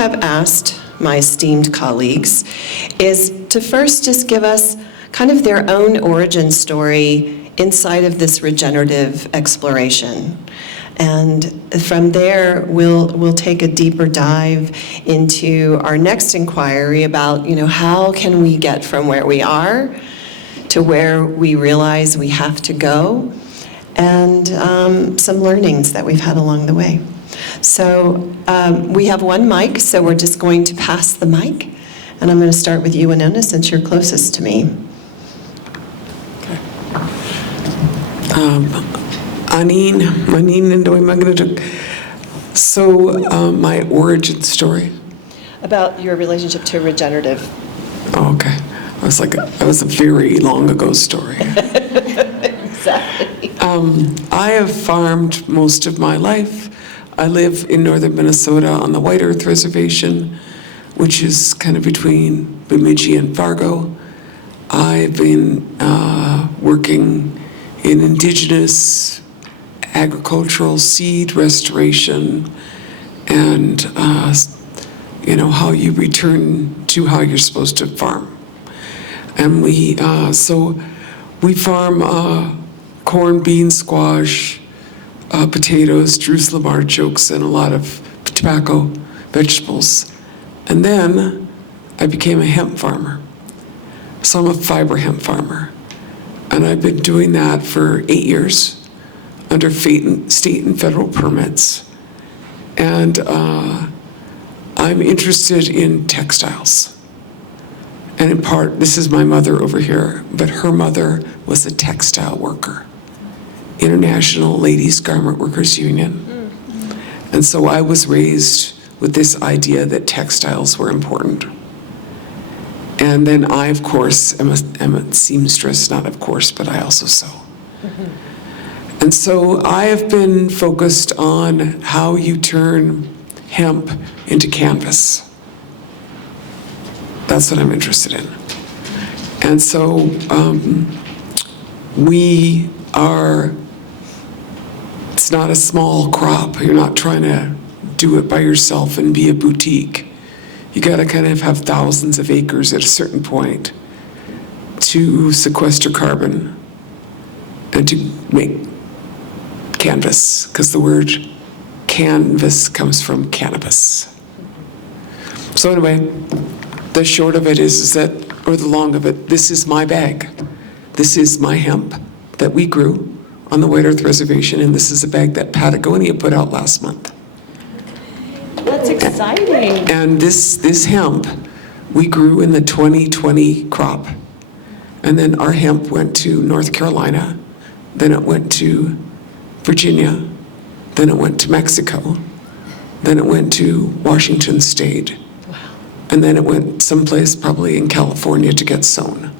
have asked my esteemed colleagues is to first just give us kind of their own origin story inside of this regenerative exploration. And from there, we'll take a deeper dive into our next inquiry about, how can we get from where we are to where we realize we have to go, and some learnings that we've had along the way. So we have one mic, so we're just going to pass the mic. And I'm going to start with you, Winona, since you're closest to me. So my origin story. About your relationship to regenerative. Oh, okay. I was a very long ago story. Exactly. I have farmed most of my life. I live in northern Minnesota on the White Earth Reservation, which is kind of between Bemidji and Fargo. I've been working in indigenous agricultural seed restoration and, how you return to how you're supposed to farm. And we farm corn, beans, squash, potatoes, Jerusalem artichokes, and a lot of tobacco, vegetables. And then I became a hemp farmer. So I'm a fiber hemp farmer. And I've been doing that for 8 years under state and federal permits. And I'm interested in textiles. And in part, this is my mother over here, but her mother was a textile worker, International Ladies Garment Workers Union. Mm-hmm. And so I was raised with this idea that textiles were important. And then I, of course, am a seamstress, not of course, but I also sew. Mm-hmm. And so I have been focused on how you turn hemp into canvas. That's what I'm interested in. And so it's not a small crop. You're not trying to do it by yourself and be a boutique. You got to kind of have thousands of acres at a certain point to sequester carbon and to make canvas, because the word canvas comes from cannabis. So anyway, the short of it is that, or the long of it, this is my bag. This is my hemp that we grew on the White Earth Reservation, and this is a bag that Patagonia put out last month. That's exciting. And this hemp we grew in the 2020 crop. And then our hemp went to North Carolina, then it went to Virginia, then it went to Mexico, then it went to Washington State, and then it went someplace probably in California to get sown.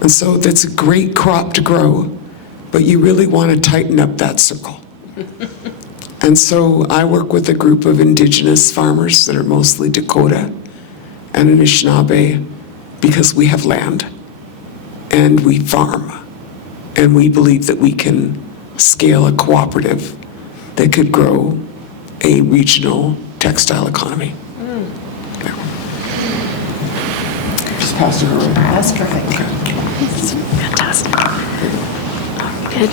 And so that's a great crop to grow, but you really want to tighten up that circle. And so I work with a group of indigenous farmers that are mostly Dakota and Anishinaabe, because we have land and we farm, and we believe that we can scale a cooperative that could grow a regional textile economy. Just pass it around. That's perfect. Okay. It's fantastic. Good.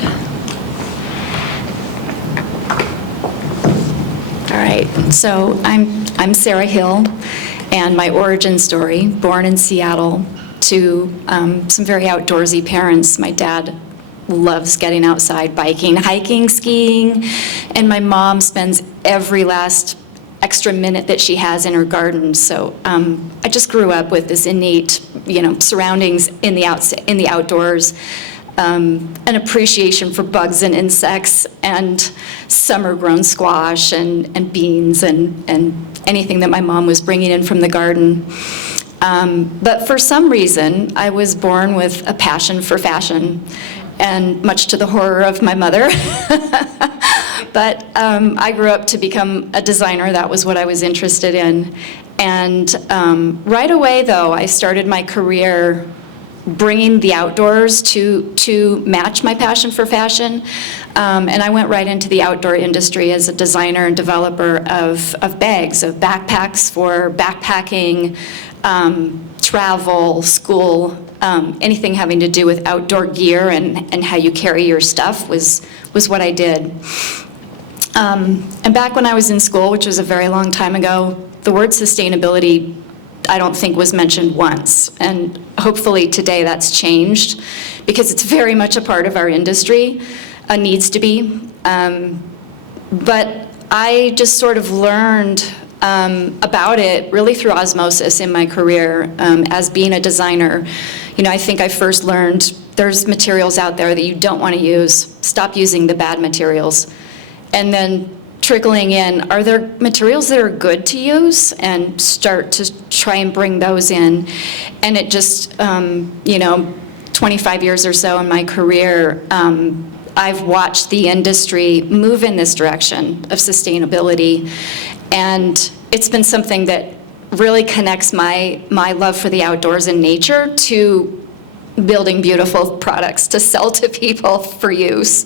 All right, so I'm Sarah Hill, and my origin story, born in Seattle to some very outdoorsy parents. My dad loves getting outside, biking, hiking, skiing, and my mom spends every last extra minute that she has in her garden. So I just grew up with this innate, surroundings in the outdoors, an appreciation for bugs and insects and summer-grown squash and beans and anything that my mom was bringing in from the garden. But for some reason, I was born with a passion for fashion, and much to the horror of my mother. But I grew up to become a designer. That was what I was interested in. And right away, though, I started my career bringing the outdoors to match my passion for fashion. And I went right into the outdoor industry as a designer and developer of bags, of backpacks for backpacking, travel, school, anything having to do with outdoor gear and how you carry your stuff was what I did. And back when I was in school, which was a very long time ago, the word sustainability, I don't think, was mentioned once. And hopefully today that's changed, because it's very much a part of our industry, needs to be. But I just sort of learned about it really through osmosis in my career as being a designer. I think I first learned there's materials out there that you don't want to use. Stop using the bad materials. And then trickling in, are there materials that are good to use? And start to try and bring those in. And it just, 25 years or so in my career, I've watched the industry move in this direction of sustainability. And it's been something that really connects my love for the outdoors and nature to building beautiful products to sell to people for use.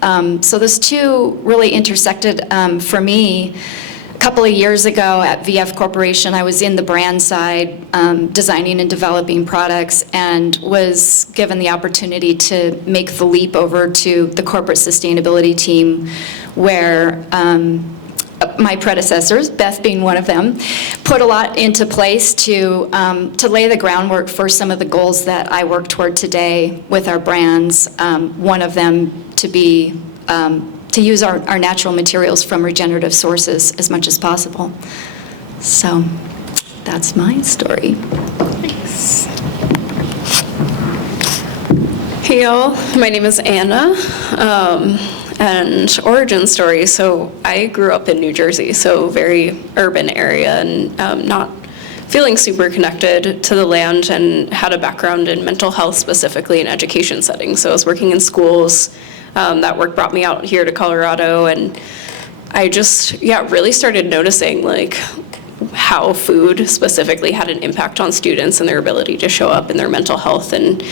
So those two really intersected for me. A couple of years ago at VF Corporation, I was in the brand side, designing and developing products, and was given the opportunity to make the leap over to the corporate sustainability team, where my predecessors, Beth being one of them, put a lot into place to lay the groundwork for some of the goals that I work toward today with our brands. One of them to be to use our natural materials from regenerative sources as much as possible. So that's my story. Thanks. Hey y'all, my name is Anna. And origin story, so I grew up in New Jersey, so very urban area, and not feeling super connected to the land, and had a background in mental health, specifically in education settings. So I was working in schools. That work brought me out here to Colorado, and I just, really started noticing how food specifically had an impact on students and their ability to show up in their mental health. And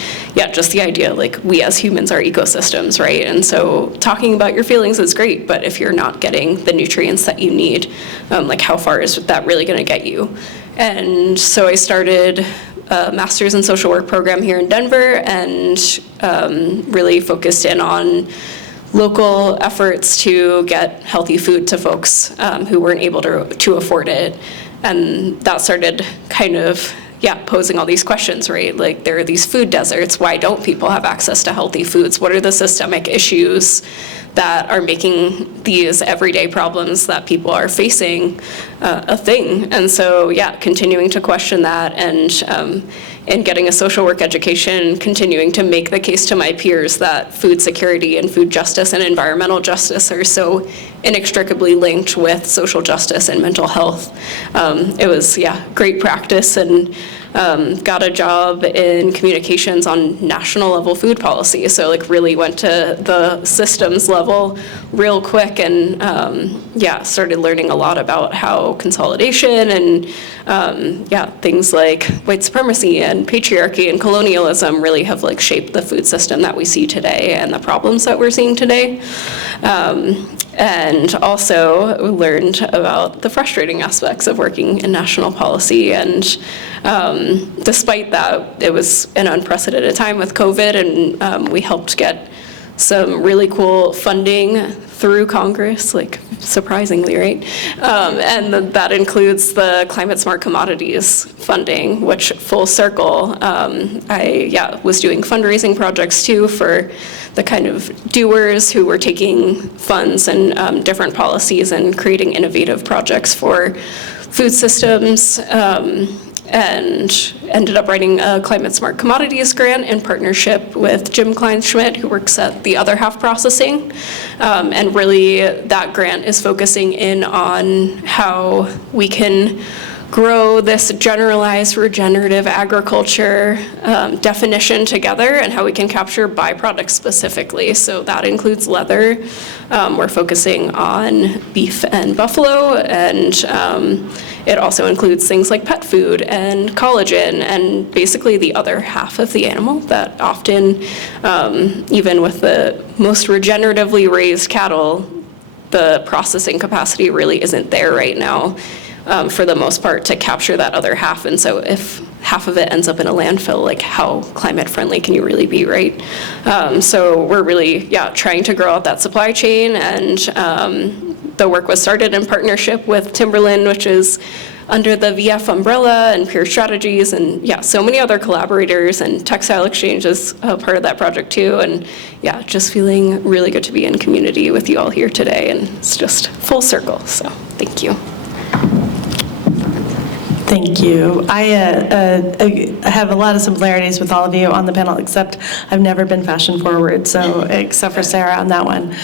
just the idea, we as humans are ecosystems, right? And so talking about your feelings is great, but if you're not getting the nutrients that you need, how far is that really going to get you? And so I started a master's in social work program here in Denver, and really focused in on local efforts to get healthy food to folks who weren't able to afford it. And that started kind of, posing all these questions, right? There are these food deserts. Why don't people have access to healthy foods? What are the systemic issues that are making these everyday problems that people are facing a thing? And so, continuing to question that, and getting a social work education, continuing to make the case to my peers that food security and food justice and environmental justice are so inextricably linked with social justice and mental health. It was, great practice, and got a job in communications on national level food policy. So really went to the systems level real quick, and started learning a lot about how consolidation and things like white supremacy and patriarchy and colonialism really have shaped the food system that we see today and the problems that we're seeing today. And also learned about the frustrating aspects of working in national policy. And despite that, it was an unprecedented time with COVID, and we helped get some really cool funding through Congress, surprisingly, right? And that includes the Climate Smart Commodities funding, which full circle, I was doing fundraising projects too for the kind of doers who were taking funds and different policies and creating innovative projects for food systems. And ended up writing a Climate Smart Commodities grant in partnership with Jim Kleinschmidt, who works at the Other Half Processing. And really, that grant is focusing in on how we can grow this generalized regenerative agriculture definition together and how we can capture byproducts specifically. So that includes leather. We're focusing on beef and buffalo, and it also includes things like pet food and collagen and basically the other half of the animal that often, even with the most regeneratively raised cattle, the processing capacity really isn't there right now, for the most part, to capture that other half. And so if half of it ends up in a landfill, like how climate friendly can you really be, right? So we're really, trying to grow out that supply chain, and the work was started in partnership with Timberland, which is under the VF umbrella, and Pure Strategies, and so many other collaborators, and Textile Exchange is a part of that project too. And just feeling really good to be in community with you all here today, and it's just full circle, so thank you. Thank you. I have a lot of similarities with all of you on the panel, except I've never been fashion forward, so except for Sarah on that one.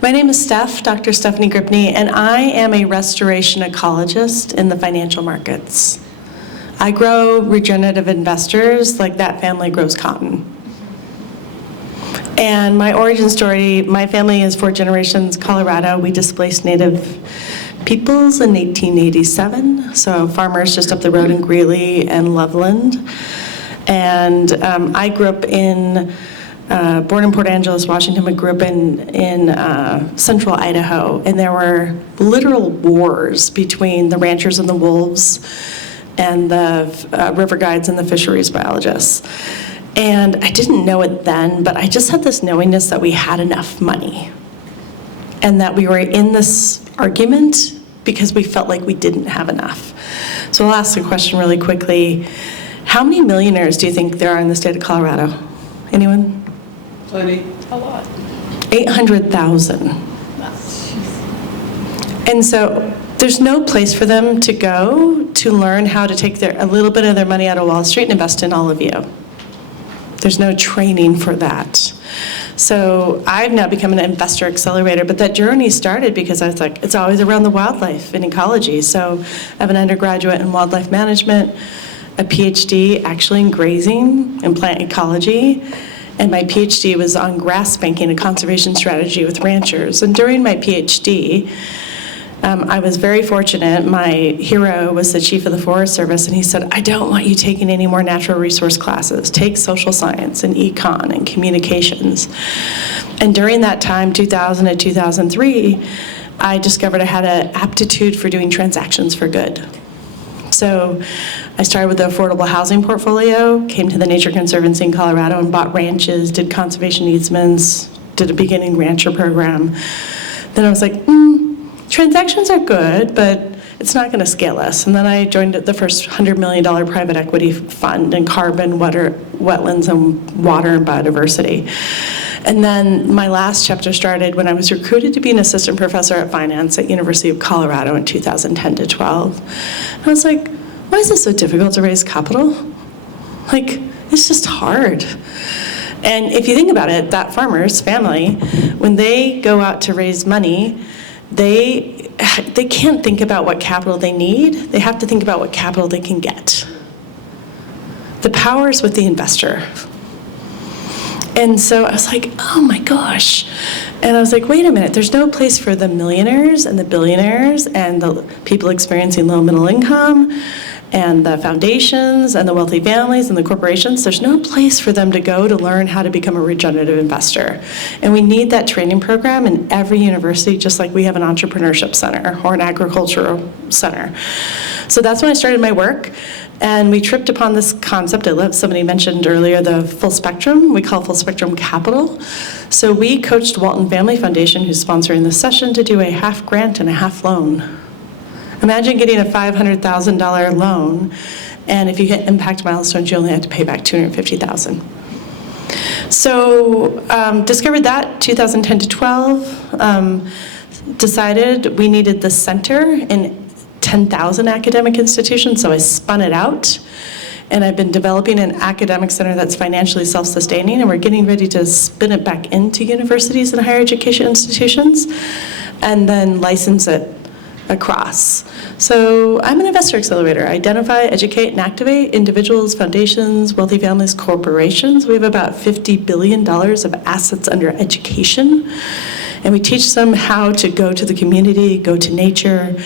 My name is Dr. Stephanie Gripne, and I am a restoration ecologist in the financial markets. I grow regenerative investors like that family grows cotton. And my origin story, my family is 4 generations Colorado. We displaced Native peoples in 1887, so farmers just up the road in Greeley and Loveland. And I grew up born in Port Angeles, Washington, but grew up in central Idaho, and there were literal wars between the ranchers and the wolves and the river guides and the fisheries biologists. And I didn't know it then, but I just had this knowingness that we had enough money and that we were in this argument because we felt like we didn't have enough. So I'll ask a question really quickly. How many millionaires do you think there are in the state of Colorado? Anyone? Plenty. A lot. 800,000. And so there's no place for them to go to learn how to take a little bit of their money out of Wall Street and invest in all of you. There's no training for that. So I've now become an investor accelerator, but that journey started because I was like, it's always around the wildlife and ecology. So I have an undergraduate in wildlife management, a PhD actually in grazing and plant ecology, and my PhD was on grass banking and conservation strategy with ranchers. And during my PhD, I was very fortunate. My hero was the chief of the Forest Service, and he said, I don't want you taking any more natural resource classes. Take social science and econ and communications. And during that time, 2000 to 2003, I discovered I had an aptitude for doing transactions for good. So I started with the affordable housing portfolio, came to the Nature Conservancy in Colorado and bought ranches, did conservation easements, did a beginning rancher program. Then I was like, transactions are good, but it's not going to scale us. And then I joined the first $100 million private equity fund in carbon, wetlands, and water and biodiversity. And then my last chapter started when I was recruited to be an assistant professor at finance at University of Colorado in 2010 to 12. And I was like, why is it so difficult to raise capital? Like, it's just hard. And if you think about it, that farmer's family, when they go out to raise money, they can't think about what capital they need. They have to think about what capital they can get. The power is with the investor. And so I was like, oh my gosh. And I was like, wait a minute, there's no place for the millionaires and the billionaires and the people experiencing low middle income and the foundations and the wealthy families and the corporations. There's no place for them to go to learn how to become a regenerative investor. And we need that training program in every university, just like we have an entrepreneurship center or an agricultural center. So that's when I started my work. And we tripped upon this concept. Somebody mentioned earlier the full spectrum. We call full spectrum capital. So we coached Walton Family Foundation, who's sponsoring this session, to do a half grant and a half loan. Imagine getting a $500,000 loan, and if you hit impact milestones, you only have to pay back $250,000. So discovered that 2010 to 12. Decided we needed the center in 10,000 academic institutions, so I spun it out. And I've been developing an academic center that's financially self-sustaining, and we're getting ready to spin it back into universities and higher education institutions, and then license it across. So I'm an investor accelerator. Identify, educate, and activate individuals, foundations, wealthy families, corporations. We have about $50 billion of assets under education. And we teach them how to go to the community, go to nature,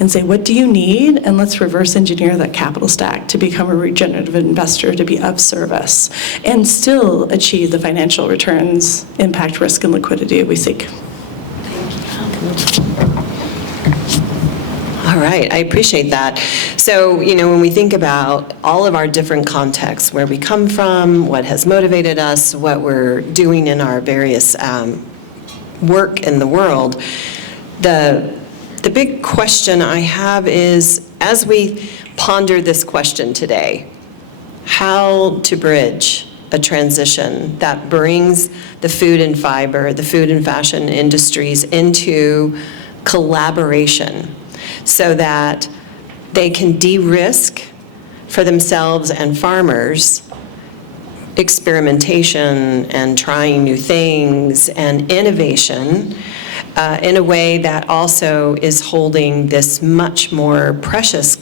and say, what do you need? And let's reverse engineer that capital stack to become a regenerative investor, to be of service, and still achieve the financial returns, impact, risk, and liquidity we seek. All right, I appreciate that. So, when we think about all of our different contexts, where we come from, what has motivated us, what we're doing in our various work in the world, the big question I have is, as we ponder this question today, how to bridge a transition that brings the food and fiber, the food and fashion industries into collaboration so that they can de-risk for themselves and farmers experimentation and trying new things and innovation in a way that also is holding this much more precious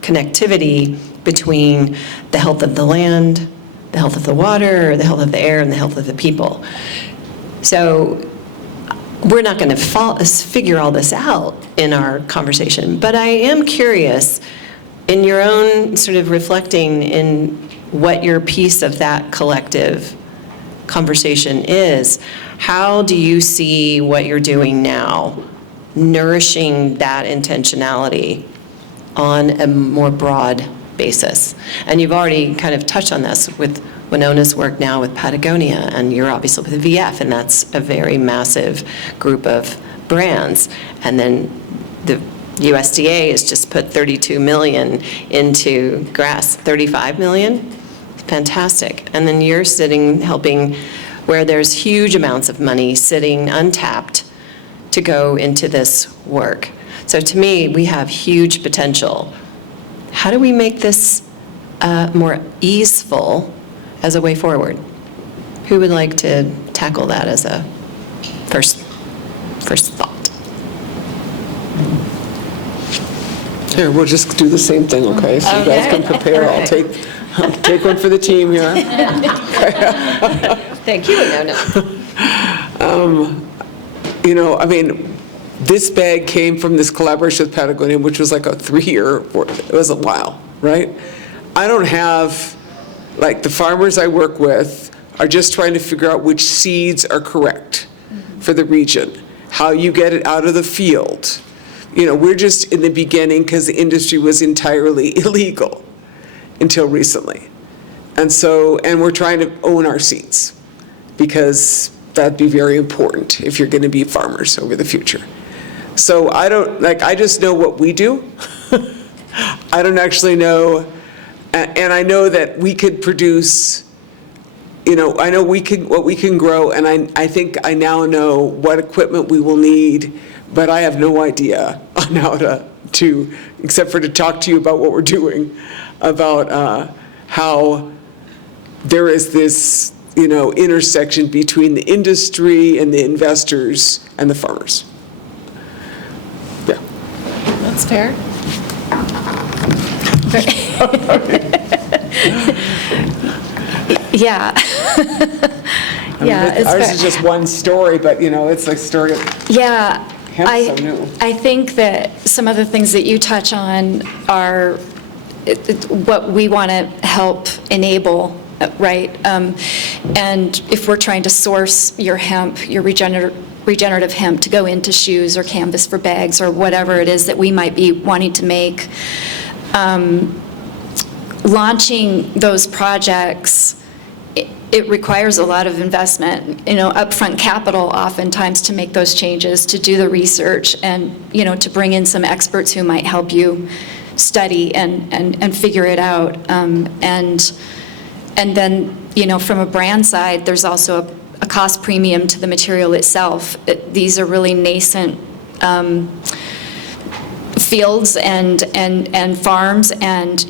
connectivity between the health of the land, the health of the water, the health of the air, and the health of the people. So we're not going to figure all this out in our conversation, but I am curious, in your own sort of reflecting in what your piece of that collective conversation is, how do you see what you're doing now nourishing that intentionality on a more broad basis? And you've already kind of touched on this with Winona's work now with Patagonia, and you're obviously with VF, and that's a very massive group of brands. And then the USDA has just put $32 million into grass, $35 million? Fantastic. And then you're sitting, helping where there's huge amounts of money sitting untapped to go into this work. So to me, we have huge potential. How do we make this more easeful as a way forward? Who would like to tackle that as a first thought? Here, we'll just do the same thing, okay? So you guys can prepare. I'll take one for the team here. Thank you. No. This bag came from this collaboration with Patagonia, which was like a 3-year, it was a while, right? I don't have, the farmers I work with are just trying to figure out which seeds are correct for the region, how you get it out of the field. We're just in the beginning because the industry was entirely illegal until recently. And we're trying to own our seeds because that'd be very important if you're going to be farmers over the future. So I just know what we do. I don't actually know, and I know that we could produce, I know what we can grow, and I think I now know what equipment we will need, but I have no idea on how to except for to talk to you about what we're doing, about how there is this, intersection between the industry and the investors and the farmers. Yeah. That's fair. Yeah. Yeah. Ours is just one story, but it's like story of Yeah. hemp so new. I think that some of the things that you touch on are what we want to help enable, right? And if we're trying to source your hemp, your regenerative hemp to go into shoes or canvas for bags or whatever it is that we might be wanting to make, launching those projects, it requires a lot of investment, upfront capital oftentimes to make those changes, to do the research, and, to bring in some experts who might help you study and figure it out. And then, from a brand side, there's also a cost premium to the material itself. These are really nascent fields and farms, and,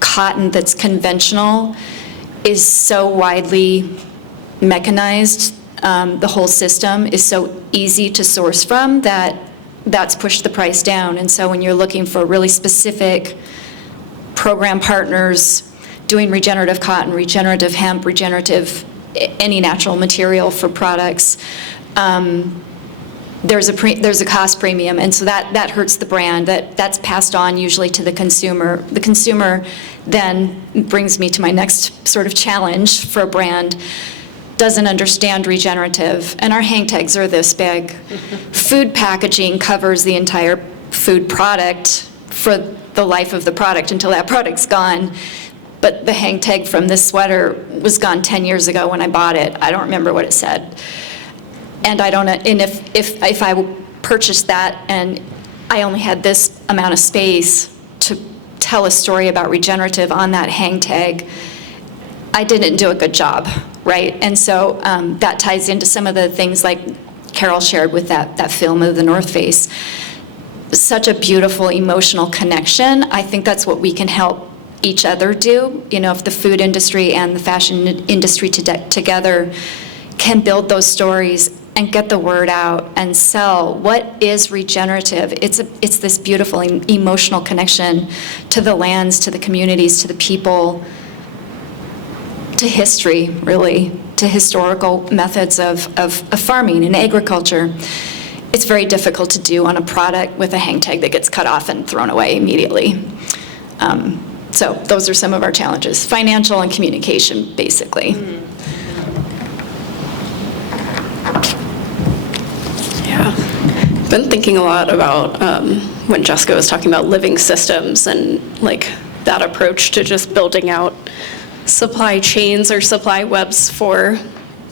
cotton that's conventional is so widely mechanized. The whole system is so easy to source from that that's pushed the price down. And so when you're looking for really specific program partners doing regenerative cotton, regenerative hemp, regenerative any natural material for products, there's a cost premium, and so that hurts the brand. That's passed on usually to the consumer. The consumer then brings me to my next sort of challenge for a brand. Doesn't understand regenerative, and our hang tags are this big. Food packaging covers the entire food product for the life of the product until that product's gone. But the hang tag from this sweater was gone 10 years ago when I bought it. I don't remember what it said. And if I purchased that and I only had this amount of space to tell a story about regenerative on that hang tag, I didn't do a good job, right? And so that ties into some of the things like Carol shared with that film of the North Face. Such a beautiful emotional connection. I think that's what we can help each other do. You know, if the food industry and the fashion industry together can build those stories and get the word out and sell what is regenerative. It's this beautiful emotional connection to the lands, to the communities, to the people, to history, really, to historical methods of farming and agriculture. It's very difficult to do on a product with a hang tag that gets cut off and thrown away immediately. So those are some of our challenges, financial and communication, basically. Yeah, I've been thinking a lot about when Jessica was talking about living systems and like that approach to just building out supply chains or supply webs for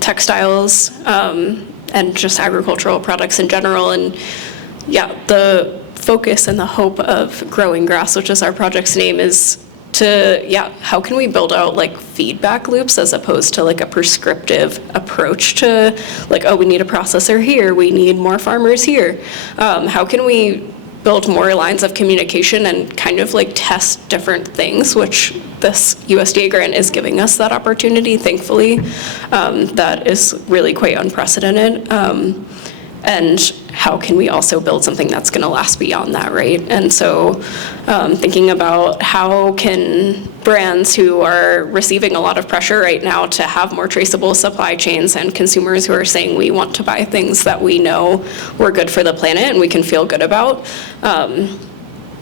textiles and just agricultural products in general. And yeah, the focus and the hope of Growing Grass, which is our project's name, is to, how can we build out like feedback loops as opposed to like a prescriptive approach to like, oh, we need a processor here, we need more farmers here. How can we build more lines of communication and kind of like test different things, which this USDA grant is giving us that opportunity, thankfully. That is really quite unprecedented. And how can we also build something that's going to last beyond that, right? And so thinking about how can brands who are receiving a lot of pressure right now to have more traceable supply chains and consumers who are saying we want to buy things that we know were good for the planet and we can feel good about,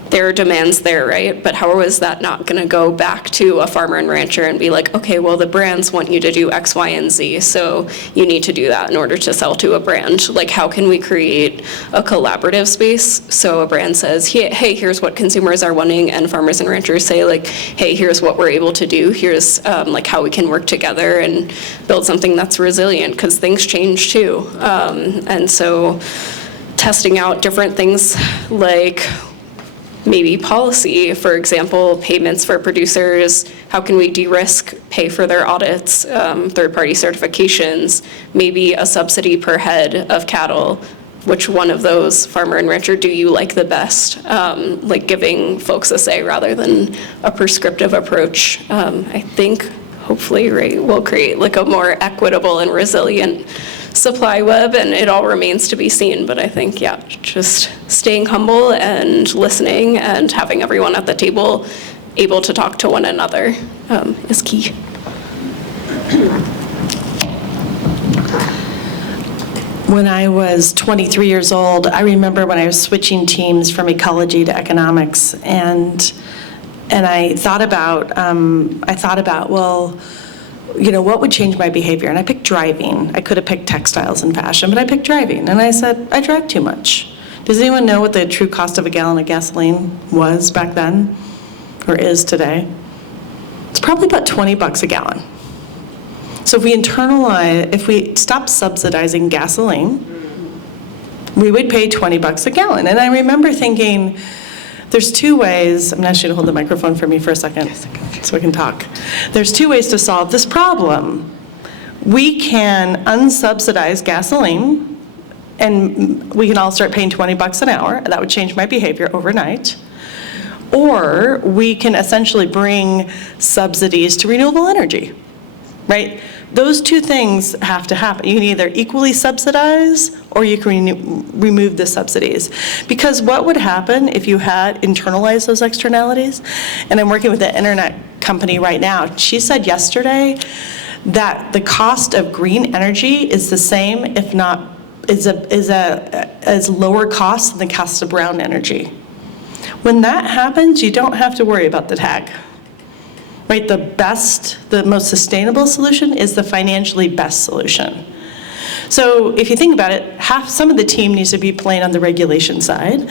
there are demands there, right? But how is that not going to go back to a farmer and rancher and be like, okay, well, the brands want you to do X, Y, and Z, so you need to do that in order to sell to a brand. Like, how can we create a collaborative space so a brand says, hey, here's what consumers are wanting, and farmers and ranchers say, like, hey, here's what we're able to do. Here's like how we can work together and build something that's resilient, because things change too. And so testing out different things like maybe policy, for example, payments for producers, how can we de-risk, pay for their audits, third-party certifications, maybe a subsidy per head of cattle. Which one of those, farmer and rancher, do you like the best? Like giving folks a say rather than a prescriptive approach. I think, hopefully, right, will create like a more equitable and resilient supply web, and it all remains to be seen. But I think, just staying humble and listening and having everyone at the table able to talk to one another is key. When I was 23 years old, I remember when I was switching teams from ecology to economics, and I thought about, well, you know, what would change my behavior? And I picked driving. I could have picked textiles and fashion, but I picked driving. And I said, I drive too much. Does anyone know what the true cost of a gallon of gasoline was back then, or is today? It's probably about $20 a gallon. So if we stopped subsidizing gasoline, we would pay $20 a gallon. And I remember thinking, there's two ways. I'm going to ask you to hold the microphone for me for a second so we can talk. There's two ways to solve this problem. We can unsubsidize gasoline, and we can all start paying $20 an hour, and that would change my behavior overnight. Or we can essentially bring subsidies to renewable energy, right? Those two things have to happen. You can either equally subsidize or you can remove the subsidies. Because what would happen if you had internalized those externalities? And I'm working with an internet company right now. She said yesterday that the cost of green energy is the same, if not, is lower cost than the cost of brown energy. When that happens, you don't have to worry about the tag. Right, the most sustainable solution is the financially best solution. So if you think about it, some of the team needs to be playing on the regulation side.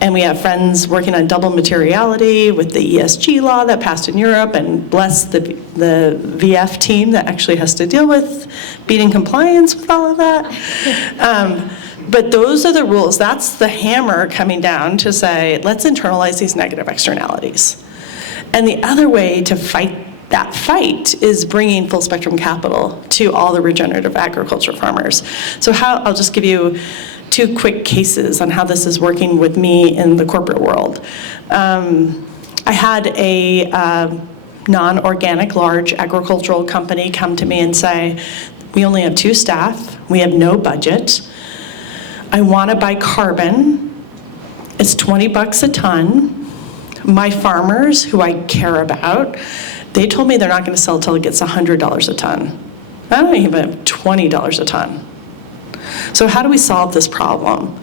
And we have friends working on double materiality with the ESG law that passed in Europe, and bless the VF team that actually has to deal with being in compliance with all of that. But those are the rules. That's the hammer coming down to say, let's internalize these negative externalities. And the other way to fight that fight is bringing full spectrum capital to all the regenerative agriculture farmers. So I'll just give you 2 quick cases on how this is working with me in the corporate world. I had a non-organic large agricultural company come to me and say, we only have 2 staff, we have no budget, I want to buy carbon, it's $20 a ton. My farmers, who I care about, they told me they're not going to sell until it gets $100 a ton. I don't even have $20 a ton. So how do we solve this problem?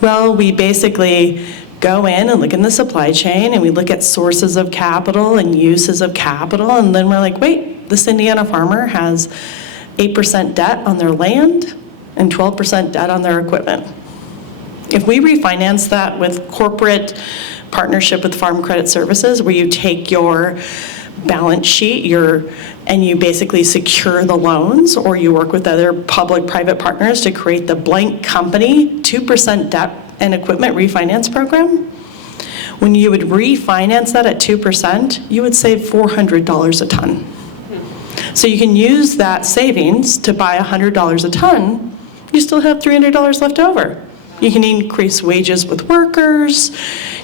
Well, we basically go in and look in the supply chain, and we look at sources of capital and uses of capital, and then we're like, wait, this Indiana farmer has 8% debt on their land and 12% debt on their equipment. If we refinance that with corporate partnership with Farm Credit Services, where you take your balance sheet and you basically secure the loans, or you work with other public-private partners to create the blank company 2% debt and equipment refinance program, when you would refinance that at 2%, you would save $400 a ton. So you can use that savings to buy $100 a ton, you still have $300 left over. You can increase wages with workers,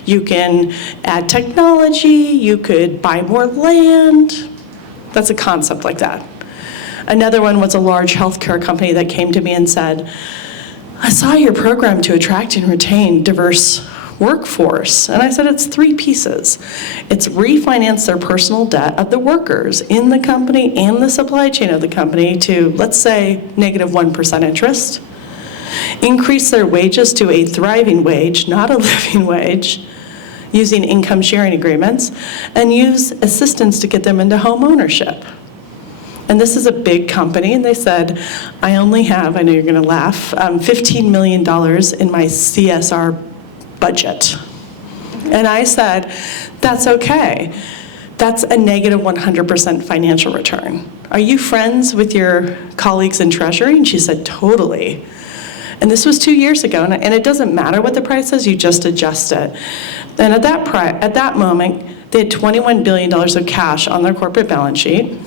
you can add technology, you could buy more land. That's a concept like that. Another one was a large healthcare company that came to me and said, I saw your program to attract and retain diverse workforce. And I said, it's 3 pieces. It's refinance their personal debt of the workers in the company and the supply chain of the company to, let's say, -1% interest. Increase their wages to a thriving wage, not a living wage, using income sharing agreements, and use assistance to get them into home ownership. And this is a big company, and they said, I only have, I know you're going to laugh, $15 million in my CSR budget. And I said, that's okay. That's a -100% financial return. Are you friends with your colleagues in Treasury? And she said, totally. And this was 2 years ago, and it doesn't matter what the price is, you just adjust it. And at that moment, they had $21 billion of cash on their corporate balance sheet,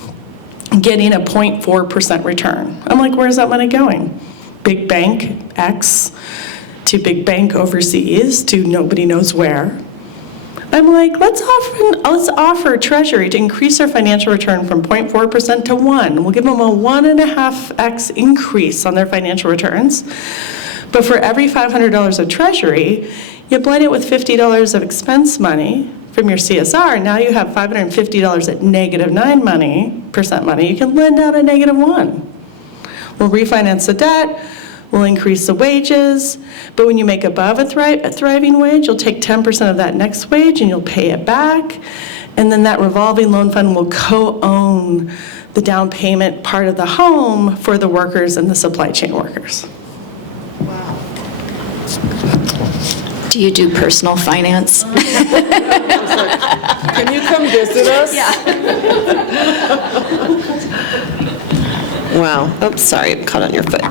getting a 0.4% return. I'm like, where's that money going? Big bank X to big bank overseas to nobody knows where. I'm like, let's offer Treasury to increase their financial return from 0.4% to 1. We'll give them a 1.5x increase on their financial returns. But for every $500 of Treasury, you blend it with $50 of expense money from your CSR. Now you have $550 at -9% money. You can lend out a -1. We'll refinance the debt. We'll increase the wages, but when you make above a thriving wage, you'll take 10% of that next wage and you'll pay it back, and then that revolving loan fund will co-own the down payment part of the home for the workers and the supply chain workers. Wow. Do you do personal finance? Can you come visit us? Yeah. Wow. Oops, sorry, I'm caught on your foot.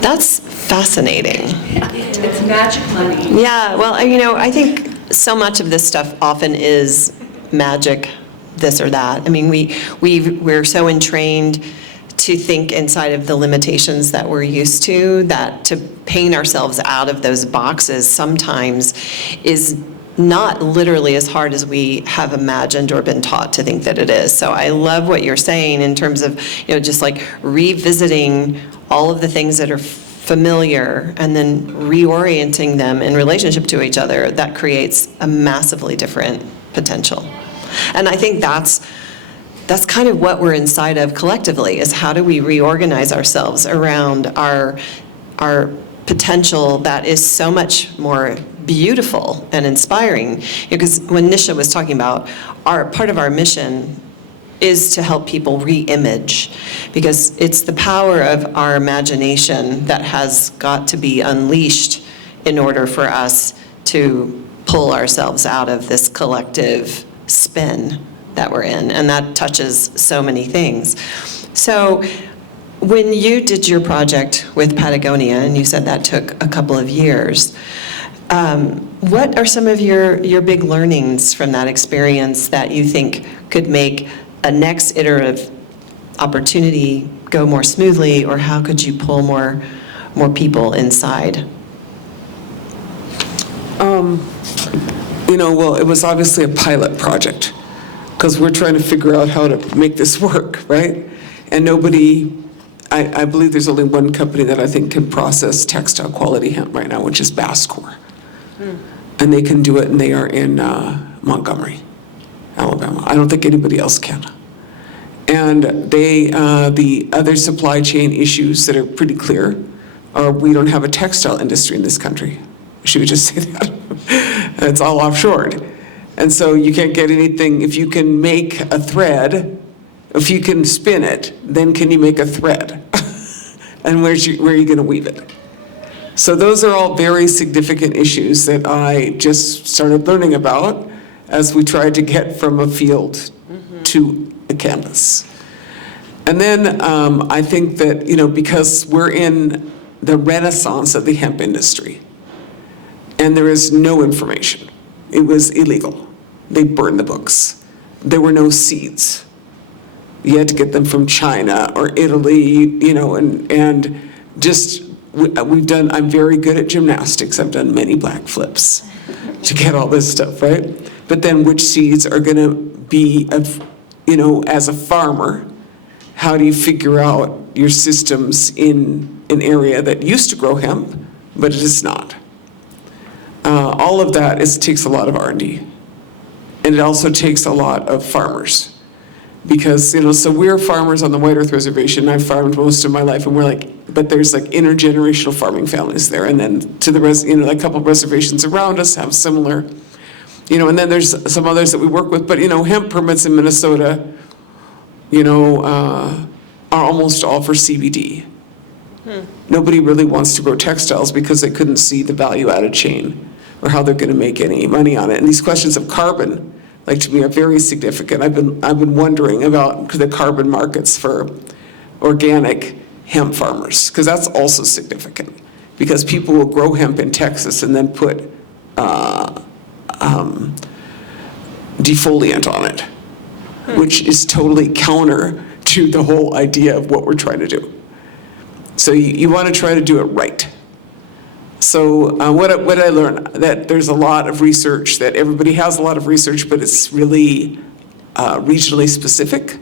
That's fascinating. It's magic money. Yeah, well, I think so much of this stuff often is magic, this or that. I mean, we're so entrained to think inside of the limitations that we're used to, that to paint ourselves out of those boxes sometimes is not literally as hard as we have imagined or been taught to think that it is. So I love what you're saying in terms of, just like revisiting all of the things that are familiar and then reorienting them in relationship to each other. That creates a massively different potential. And I think that's kind of what we're inside of collectively, is how do we reorganize ourselves around our potential that is so much more beautiful and inspiring. Because when Nisha was talking about part of our mission is to help people re-image, because it's the power of our imagination that has got to be unleashed in order for us to pull ourselves out of this collective spin that we're in, and that touches so many things. So when you did your project with Patagonia, and you said that took a couple of years, what are some of your big learnings from that experience that you think could make a next iterative opportunity go more smoothly, or how could you pull more people inside? Well, it was obviously a pilot project, because we're trying to figure out how to make this work, right? And nobody, I believe there's only one company that I think can process textile quality hemp right now, which is Basscore. And they can do it, and they are in Montgomery, Alabama. I don't think anybody else can. And the other supply chain issues that are pretty clear are we don't have a textile industry in this country. Should we just say that? It's all offshored. And so you can't get anything. If you can make a thread, if you can spin it, then can you make a thread? And where are you going to weave it? So those are all very significant issues that I just started learning about as we tried to get from a field to a canvas. And then I think that, because we're in the renaissance of the hemp industry, and there is no information. It was illegal. They burned the books. There were no seeds. You had to get them from China or Italy, and just, I'm very good at gymnastics. I've done many black flips to get all this stuff, right? But then which seeds are gonna be, as a farmer, how do you figure out your systems in an area that used to grow hemp, but it is not? All of that takes a lot of R&D. And it also takes a lot of farmers. Because, so we're farmers on the White Earth Reservation. I've farmed most of my life, and but there's intergenerational farming families there. And then to the a couple of reservations around us have similar, and then there's some others that we work with. But, hemp permits in Minnesota, are almost all for CBD. Nobody really wants to grow textiles because they couldn't see the value-added chain or how they're going to make any money on it. And these questions of carbon, to me, are very significant. I've been wondering about the carbon markets for organic hemp farmers, because that's also significant. Because people will grow hemp in Texas and then put defoliant on it, which is totally counter to the whole idea of what we're trying to do. So you want to try to do it right. So what I learned, that there's a lot of research, that everybody has a lot of research, but it's really regionally specific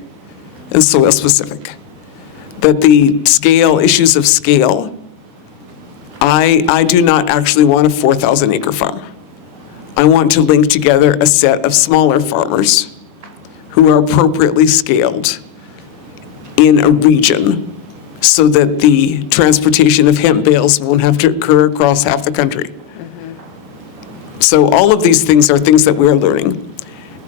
and soil specific. That the issues of scale, I do not actually want a 4,000 acre farm. I want to link together a set of smaller farmers who are appropriately scaled in a region, so that the transportation of hemp bales won't have to occur across half the country. So all of these things are things that we're learning.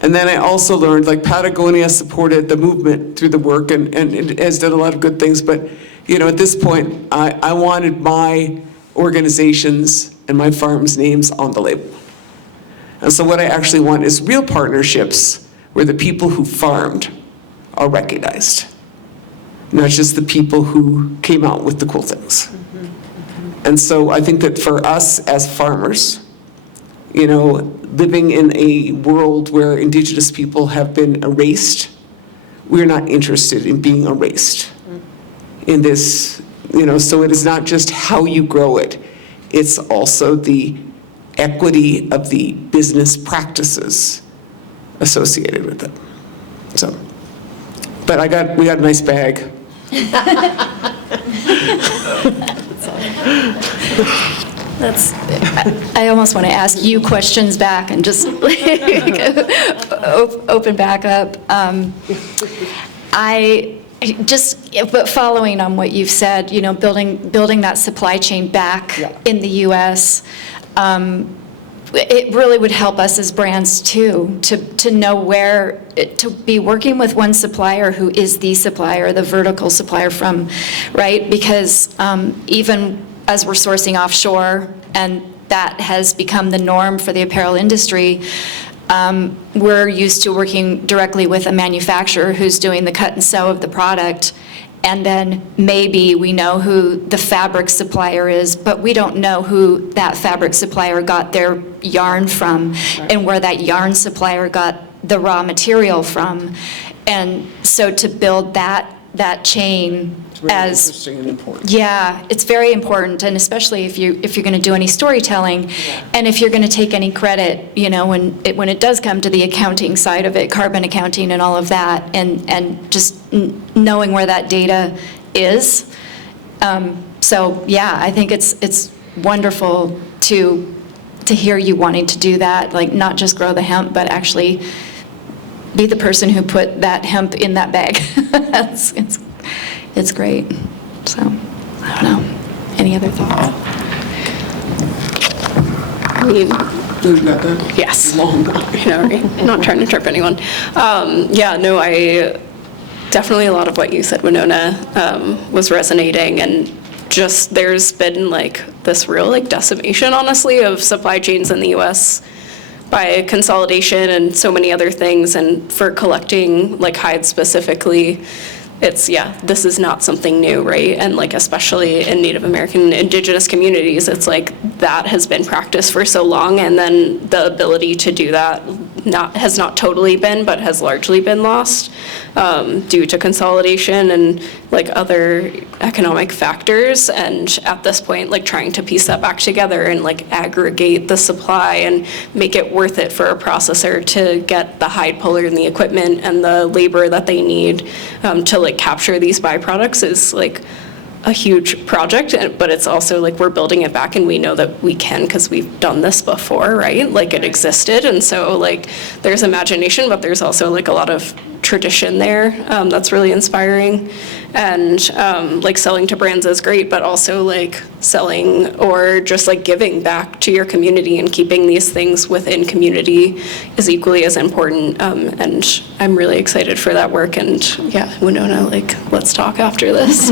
And then I also learned, Patagonia supported the movement through the work and it has done a lot of good things, but at this point, I wanted my organizations and my farm's names on the label. And so what I actually want is real partnerships where the people who farmed are recognized, not just the people who came out with the cool things. And so I think that for us as farmers, living in a world where Indigenous people have been erased, we're not interested in being erased in this, so it is not just how you grow it, it's also the equity of the business practices associated with it. So, but we got a nice bag. I almost want to ask you questions back and just open back up. But following on what you've said, building that supply chain back in the U.S., it really would help us as brands too, to know where, to be working with one supplier who is the supplier, the vertical supplier from, right? Because even as we're sourcing offshore, and that has become the norm for the apparel industry, we're used to working directly with a manufacturer who's doing the cut and sew of the product, and then maybe we know who the fabric supplier is, but we don't know who that fabric supplier got their yarn from, and where that yarn supplier got the raw material from. And so to build that chain as Interesting and important. yeah, it's very important, and especially if you're going to do any storytelling, and if you're going to take any credit, when it does come to the accounting side of it, carbon accounting and all of that, and just knowing where that data is. So yeah, I think it's wonderful to hear you wanting to do that, like not just grow the hemp, but actually be the person who put that hemp in that bag. It's great. So, I don't know. Any other thoughts? We've got that. Yes. Long. Not trying to trip anyone. I definitely a lot of what you said, Winona, was resonating, and just there's been this real decimation, honestly, of supply chains in the U.S. by consolidation and so many other things, and for collecting hides specifically. This is not something new, right? And especially in Native American indigenous communities, it's that has been practiced for so long, and then the ability to do that has not totally been, but has largely been lost due to consolidation and other economic factors. And at this point, trying to piece that back together and aggregate the supply and make it worth it for a processor to get the hide puller and the equipment and the labor that they need to capture these byproducts is a huge project, but it's also we're building it back, and we know that we can because we've done this before, right? It existed, and so there's imagination, but there's also a lot of tradition there that's really inspiring. And selling to brands is great, but also selling or just giving back to your community and keeping these things within community is equally as important. And I'm really excited for that work. And yeah, Winona, let's talk after this.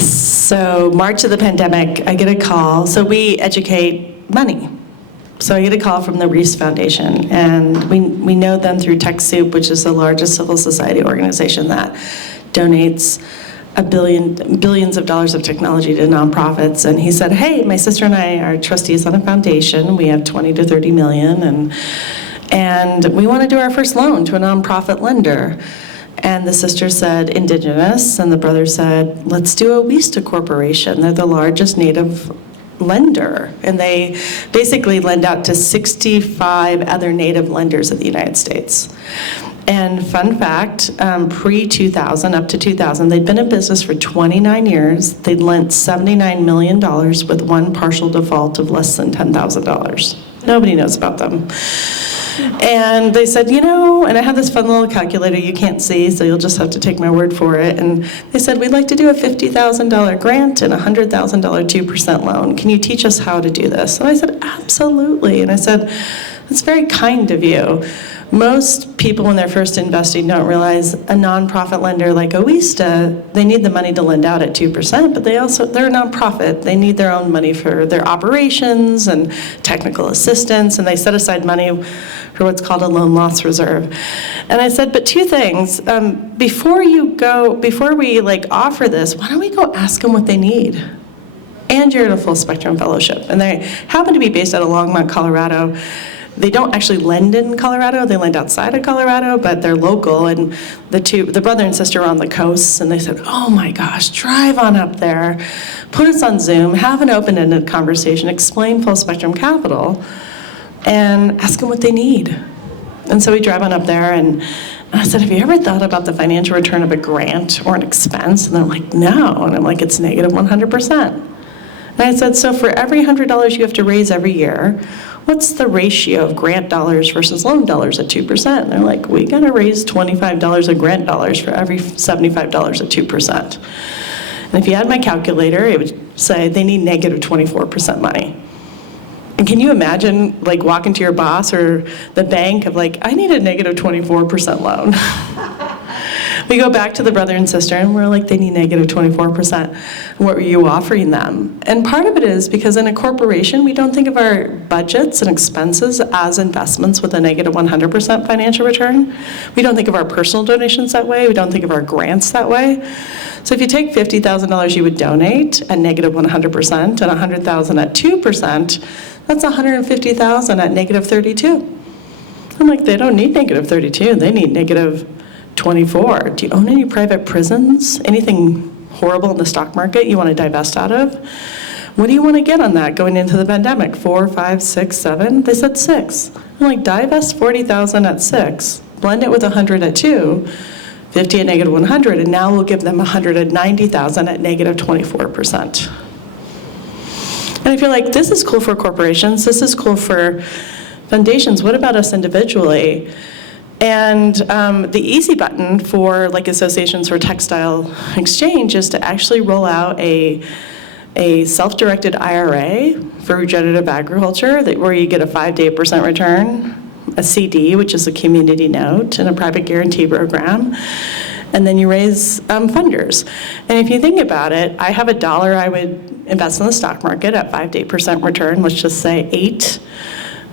So March of the pandemic, I get a call. So we educate money. So I get a call from the Reese Foundation, and we know them through TechSoup, which is the largest civil society organization that donates billions of dollars of technology to nonprofits. And he said, hey, my sister and I are trustees on a foundation. We have 20 to 30 million, and we want to do our first loan to a nonprofit lender. And the sister said Indigenous, and the brother said, let's do a Wista Corporation. They're the largest Native lender, and they basically lend out to 65 other Native lenders in the United States. And fun fact, pre-2000, up to 2000, they'd been in business for 29 years. They'd lent $79 million with one partial default of less than $10,000. Nobody knows about them. And they said, and I have this fun little calculator you can't see, so you'll just have to take my word for it. And they said, we'd like to do a $50,000 grant and a $100,000 2% loan. Can you teach us how to do this? And I said, absolutely. And I said, that's very kind of you. Most people, when they're first investing, don't realize a nonprofit lender like Wista, they need the money to lend out at 2%, but they're a nonprofit. They need their own money for their operations and technical assistance, and they set aside money for what's called a loan loss reserve. And I said, but two things. Before we offer this, why don't we go ask them what they need? And you're at a full spectrum fellowship. And they happen to be based out of Longmont, Colorado. they don't actually lend in Colorado, they lend outside of Colorado, but they're local, and the brother and sister are on the coast, and they said, oh my gosh, drive on up there, put us on Zoom, have an open-ended conversation, explain full spectrum capital, and ask them what they need. And so we drive on up there, and I said, have you ever thought about the financial return of a grant or an expense? And they're like, no. And I'm like, it's negative 100%. And I said, so for every $100 you have to raise every year, what's the ratio of grant dollars versus loan dollars at 2%? And they're like, we got to raise $25 of grant dollars for every $75 at 2%. And if you had my calculator, it would say they need negative 24% money. And can you imagine, like, walking to your boss or the bank of, like, I need a negative 24% loan. We go back to the brother and sister, and we're like, they need negative 24%. What were you offering them? And part of it is because in a corporation, we don't think of our budgets and expenses as investments with a negative 100% financial return. We don't think of our personal donations that way. We don't think of our grants that way. So if you take $50,000 you would donate at negative 100% and $100,000 at 2%, that's $150,000 at negative 32. I'm like, they don't need negative 32. They need negative 24. Do you own any private prisons? Anything horrible in the stock market you want to divest out of? What do you want to get on that going into the pandemic? 4, 5, 6, 7? They said 6. I'm like, divest 40,000 at 6, blend it with 100 at 2, 50 at negative 100, and now we'll give them 190,000 at negative 24%. And I feel like this is cool for corporations, this is cool for foundations, what about us individually? And the easy button for like associations for textile exchange is to actually roll out a self-directed IRA for regenerative agriculture where you get a 5 to 8% return, a CD, which is a community note, and a private guarantee program. And then you raise funders. And if you think about it, I have $1 I would invest in the stock market at 5 to 8% return, let's just say 8.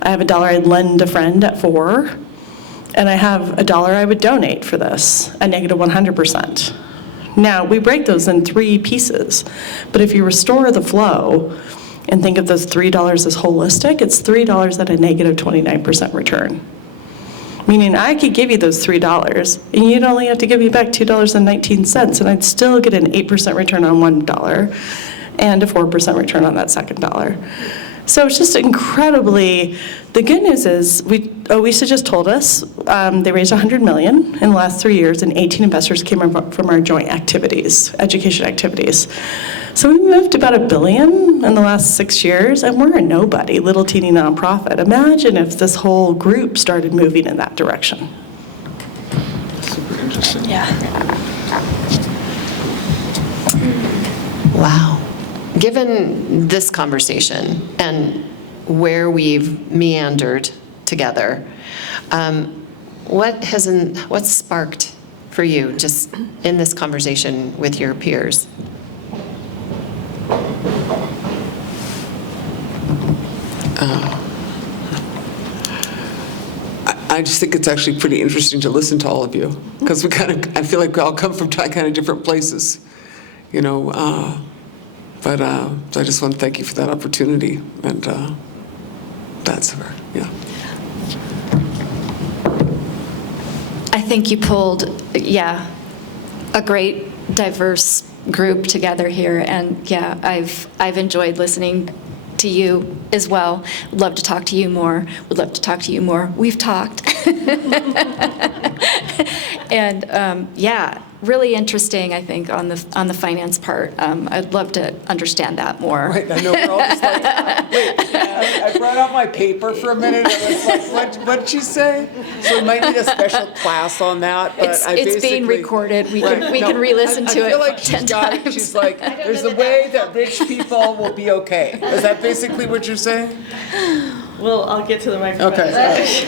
I have $1 I'd lend a friend at 4. And I have $1 I would donate for this at negative 100%. Now, we break those in 3 pieces. But if you restore the flow and think of those $3 as holistic, it's $3 at a negative 29% return. Meaning I could give you those $3, and you'd only have to give me back $2.19, and I'd still get an 8% return on $1 and a 4% return on that second dollar. So it's just incredibly, the good news is, OESA just told us they raised $100 million in the last 3 years, and 18 investors came from our joint activities, education activities. So we moved about $1 billion in the last 6 years, and we're a nobody, little teeny nonprofit. Imagine if this whole group started moving in that direction. Super interesting. Yeah. Wow. Given this conversation and where we've meandered together, what's sparked for you just in this conversation with your peers? I just think it's actually pretty interesting to listen to all of you, because I feel like we all come from kind of different places, you know. But so I just want to thank you for that opportunity, and that's her, yeah. I think you pulled, a great diverse group together here, and yeah, I've enjoyed listening to you as well. Would love to talk to you more. Would love to talk to you more. We've talked. And really interesting, I think, on the finance part. I'd love to understand that more. Right, I know, we're all just like, wait, I brought out my paper for a minute, I was like, what'd she say? So we might need a special class on that, but It's being recorded, we can re-listen to it 10 I feel like she's got it, times. she's like, there's a way that rich people will be okay. Is that basically what you're saying? Well, I'll get to the microphone. Okay.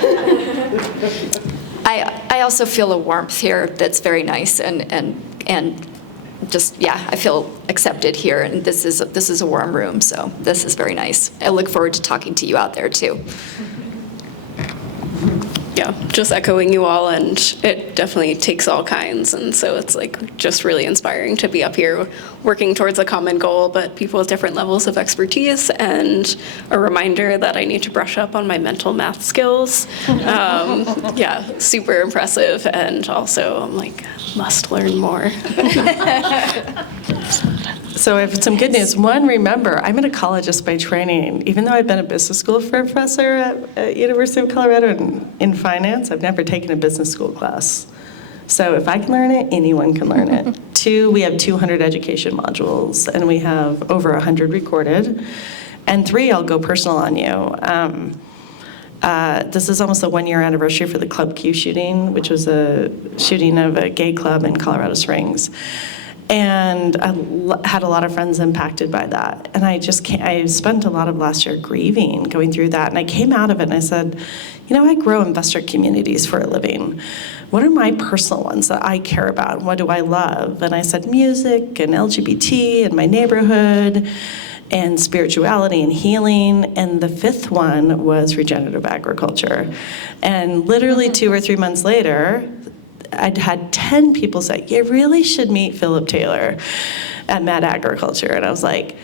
I also feel a warmth here that's very nice, and just, I feel accepted here, and this is a warm room, so this is very nice. I look forward to talking to you out there too. yeah, just echoing you all, and it definitely takes all kinds. And so it's like just really inspiring to be up here working towards a common goal, but people with different levels of expertise, and a reminder that I need to brush up on my mental math skills. Yeah, super impressive. And also I'm like, must learn more. So I have some good news. One, remember, I'm an ecologist by training. Even though I've been a business school professor at University of Colorado in finance, I've never taken a business school class. So if I can learn it, anyone can learn it. Two, we have 200 education modules, and we have over 100 recorded. And three, I'll go personal on you. This is almost the 1-year anniversary for the Club Q shooting, which was a shooting of a gay club in Colorado Springs. And I had a lot of friends impacted by that. And I spent a lot of last year grieving, going through that. And I came out of it and I said, I grow investor communities for a living. What are my personal ones that I care about? And what do I love? And I said music and LGBT and my neighborhood and spirituality and healing. And the fifth one was regenerative agriculture. And literally 2 or 3 months later, I'd had 10 people say, you really should meet Philip Taylor at Mad Agriculture. And I was like,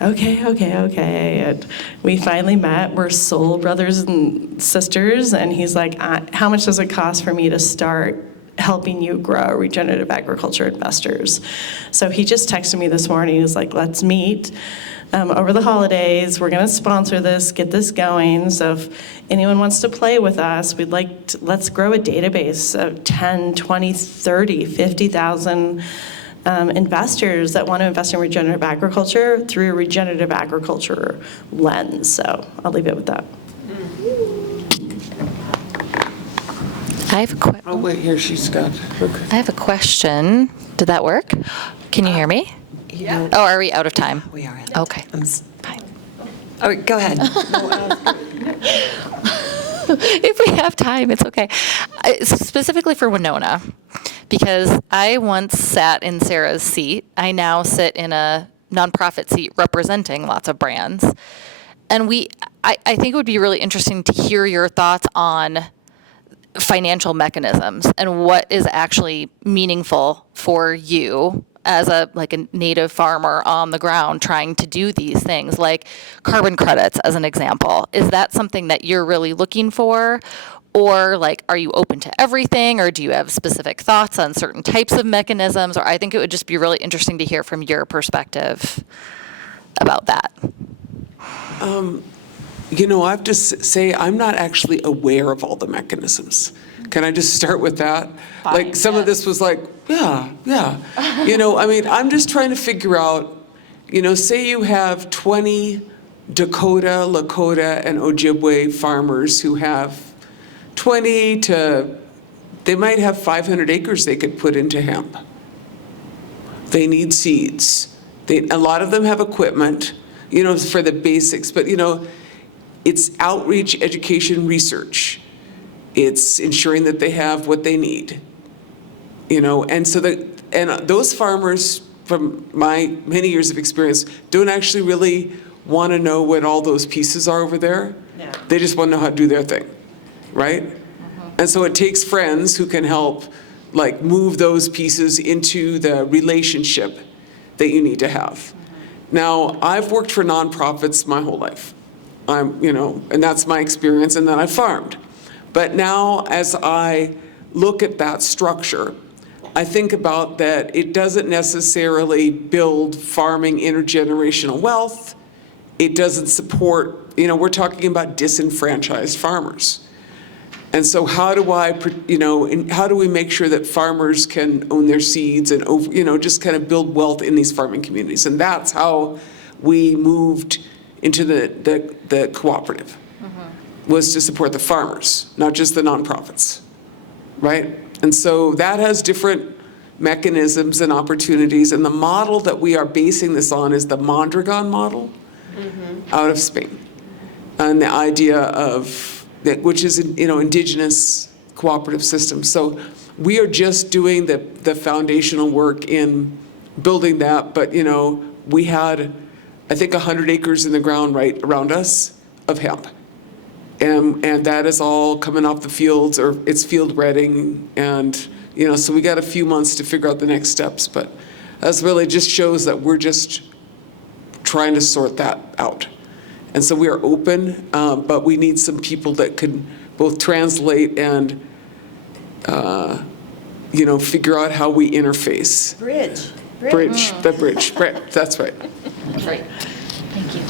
okay. And we finally met. We're soul brothers and sisters. And he's like, how much does it cost for me to start helping you grow regenerative agriculture investors? So he just texted me this morning. He was like, let's meet over the holidays. We're going to sponsor this, get this going. So if anyone wants to play with us, let's grow a database of 10, 20, 30, 50,000 investors that want to invest in regenerative agriculture through a regenerative agriculture lens. So I'll leave it with that. I have a Oh, wait, here she's got. Okay. I have a question. Did that work? Can you hear me? Yeah. Oh, are we out of time? We are in. Okay. Fine. All right, go ahead. If we have time, it's okay. Specifically for Winona, because I once sat in Sarah's seat. I now sit in a nonprofit seat representing lots of brands. And I think it would be really interesting to hear your thoughts on financial mechanisms and what is actually meaningful for you as a native farmer on the ground trying to do these things, like carbon credits as an example. Is that something that you're really looking for? Or are you open to everything? Or do you have specific thoughts on certain types of mechanisms? Or I think it would just be really interesting to hear from your perspective about that. I have to say, I'm not actually aware of all the mechanisms. Can I just start with that? Some of this was yeah. I'm just trying to figure out, say you have 20 Dakota, Lakota, and Ojibwe farmers who have 20 to, they might have 500 acres they could put into hemp. They need seeds. A lot of them have equipment, for the basics, but, it's outreach, education, research. It's ensuring that they have what they need, and so those farmers, from my many years of experience, don't actually really want to know what all those pieces are over there. Yeah. They just want to know how to do their thing, right? Uh-huh. And so it takes friends who can help, move those pieces into the relationship that you need to have. Uh-huh. Now, I've worked for nonprofits my whole life. And that's my experience, and then I farmed. But now, as I look at that structure, I think about that it doesn't necessarily build farming intergenerational wealth. It doesn't support, we're talking about disenfranchised farmers. And so how do how do we make sure that farmers can own their seeds and, just kind of build wealth in these farming communities? And that's how we moved into the cooperative, was to support the farmers, not just the nonprofits, right? And so that has different mechanisms and opportunities, and the model that we are basing this on is the Mondragon model out of Spain, and the idea of that, which is indigenous cooperative systems. So we are just doing the foundational work in building that, but we had, I think, 100 acres in the ground right around us of hemp. And that is all coming off the fields, or it's field redding, and, you know, so we got a few months to figure out the next steps, but that's really just shows that we're just trying to sort that out. And so we are open, but we need some people that can both translate and, you know, figure out how we interface. Bridge. The bridge, right, that's right. Right. Thank you.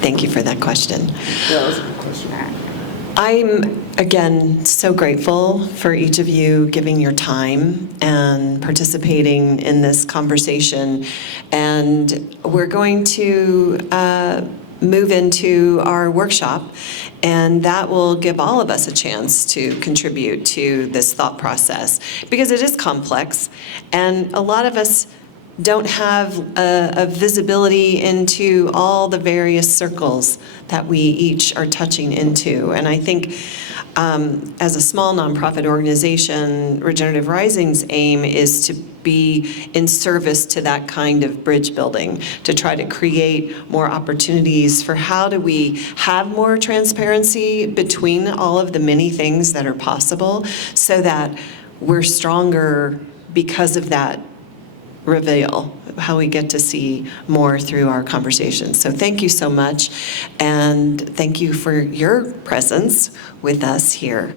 Thank you for that question. Yeah, that was a good question. I'm, again, so grateful for each of you giving your time and participating in this conversation. And we're going to move into our workshop, and that will give all of us a chance to contribute to this thought process, because it is complex, and a lot of us don't have a visibility into all the various circles that we each are touching into. And I think as a small nonprofit organization, Regenerative Rising's aim is to be in service to that kind of bridge building, to try to create more opportunities for how do we have more transparency between all of the many things that are possible, so that we're stronger because of that reveal, how we get to see more through our conversations. So thank you so much, and thank you for your presence with us here.